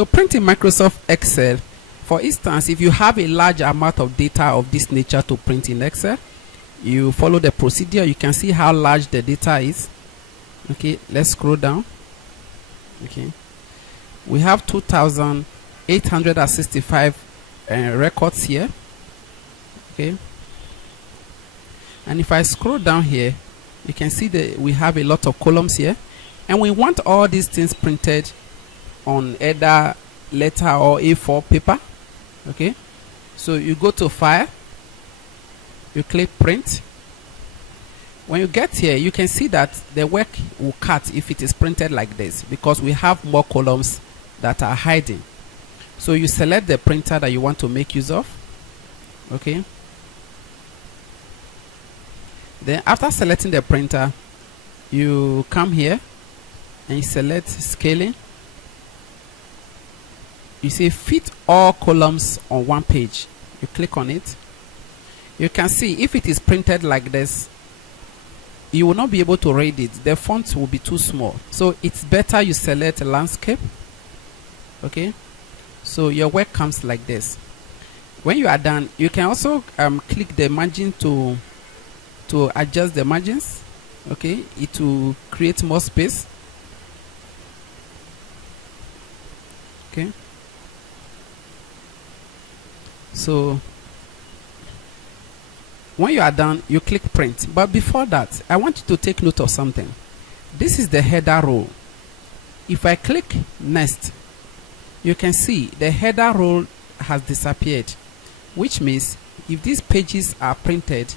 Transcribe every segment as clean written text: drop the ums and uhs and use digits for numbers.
To print in Microsoft Excel, for instance, if you have a large amount of data of this nature to print in Excel, you follow the procedure. You can see how large the data is. Okay, let's scroll down. Okay, we have 2,865 records here. Okay, and if I scroll down here, you can see that we have a lot of columns here, and we want all these things printed on either letter or A4 paper. Okay, so you go to File, you click Print. When you get here, you can see that the work will cut if it is printed like this, because we have more columns that are hiding. So you select the printer that you want to make use of. Okay, then after selecting the printer, you come here and you select Scaling. You say Fit all columns on one page. You click on it. You can see if it is printed like this, you will not be able to read it. The font will be too small. So it's better you select Landscape. Okay, so your work comes like this. When you are done, you can also click the margin to adjust the margins. Okay, it will create more space. Okay, so when you are done, you click Print. But before that, I want you to take note of something. This is the header row. If I click Next, you can see the header row has disappeared, which means if these pages are printed,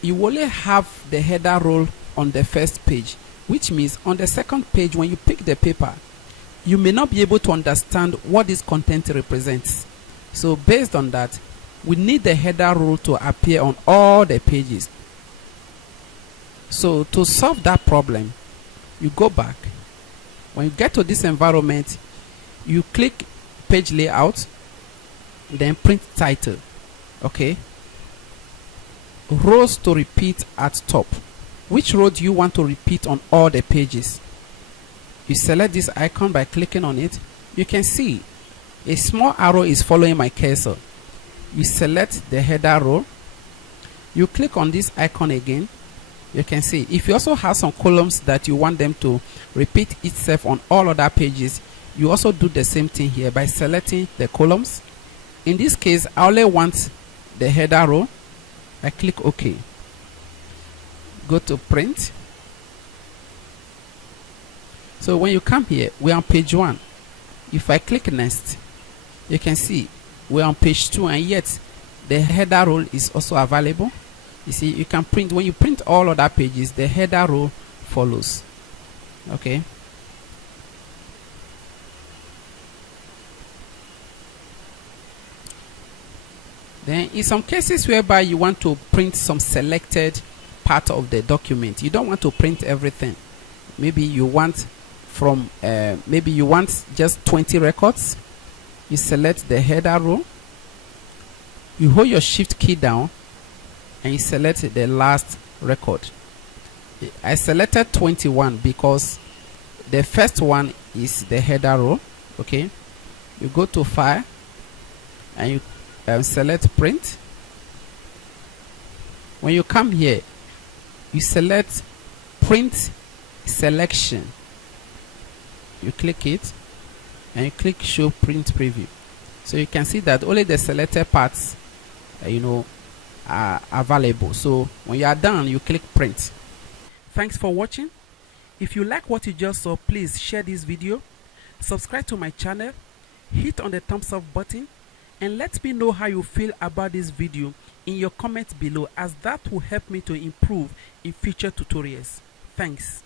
you only have the header row on the first page, which means on the second page, when you pick the paper, you may not be able to understand what this content represents. So based on that, we need the header row to appear on all the pages. So to solve that problem, you go back. When you get to this environment, you click Page Layout, then Print Title. Okay, rows to repeat at top. Which row do you want to repeat on all the pages? You select this icon by clicking on it. You can see a small arrow is following my cursor. You select the header row. You click on this icon again. You can see if you also have some columns that you want them to repeat itself on all other pages, you also do the same thing here by selecting the columns. In this case, I only want the header row. I click OK. Go to Print. So when you come here, we're on page 1. If I click Next, you can see we're on page 2, and yet the header row is also available. You see, you can print, when you print all other pages, the header row follows. Okay. Then in some cases whereby you want to print some selected part of the document, you don't want to print everything. Maybe you want from maybe you want just 20 records. You select the header row. You hold your Shift key down and you select the last record. I selected 21 because the first one is the header row. Okay, you go to File and you select Print. When you come here, you select Print Selection. You click it and you click Show Print Preview. So you can see that only the selected parts are available. So when you are done, you click Print. Thanks for watching. If you like what you just saw, please share this video, subscribe to my channel, hit on the thumbs up button, and let me know how you feel about this video in your comments below, as that will help me to improve in future tutorials. Thanks.